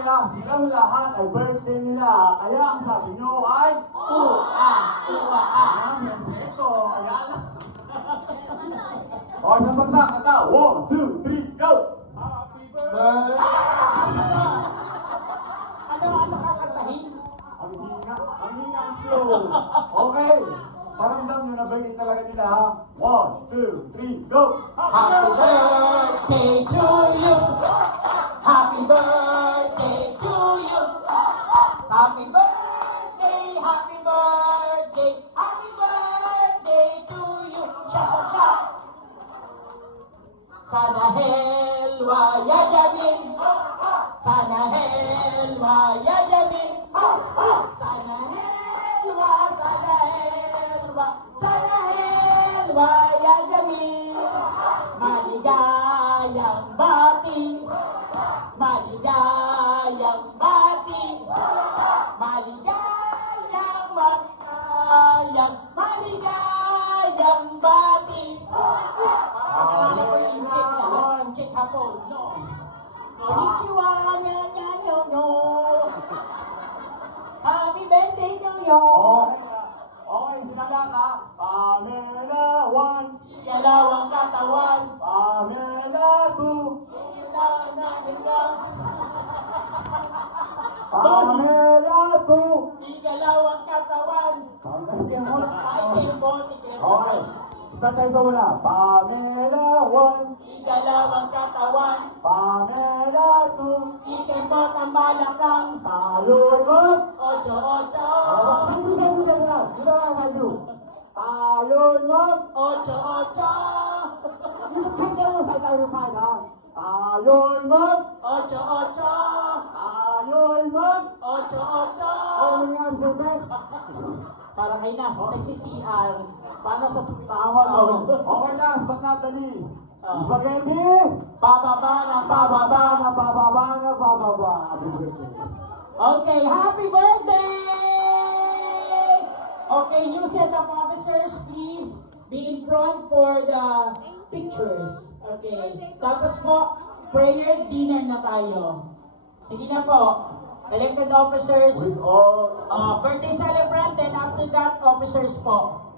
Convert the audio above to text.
kaya silang lahat ay birthday nila. Kaya ang sabi nyo ay Ua! Ua! Ito, kaya na. O, isang bagsak, kata. 1, 2, 3, go! Happy birthday! Ano kakatahin? Ang hina ang slow. Okay, paramdam nyo na birthday talaga nila ha. 1, 2, 3, go! Happy birthday to you! Happy birthday to you! Happy birthday! Happy birthday! Happy birthday to you! Shout, shout! Sana helwa yayamin! Sana helwa yayamin! Sana helwa, sana helwa, sana helwa yayamin! Maligayang bati! Maligayang bati! Maligayang maligayang bati! Akala ko yung check na, check hapon, no? Konnichiwa, no. Happy birthday to you! Okay, sinala ka. Pamela 1, Igalaw ang katawan, Pamela 2, igalaw na igalaw. Pamela 2. Igalaw ang katawan, ay timbon, Okay, start tayo sa una. Pamela 1, igalaw ang katawan, Pamela 2, itimbot ang balakang, talon mo. ocho, ocho, Talon mo. ocho, ocho, Talon mo. ocho, ocho, Talon mo. ocho, ocho. Para kay Nas, nagsisian. Paano sa Tama no. Okay na, but not the least. Spaghetti. Pababa ng pababa. Pababa. Happy birthday. Okay, happy birthday! Okay, new set of officers, please be in front for the pictures. Okay, tapos po, prayer dinner na tayo. Sige na po, elected officers, With all birthday celebrant, and after that, officers po.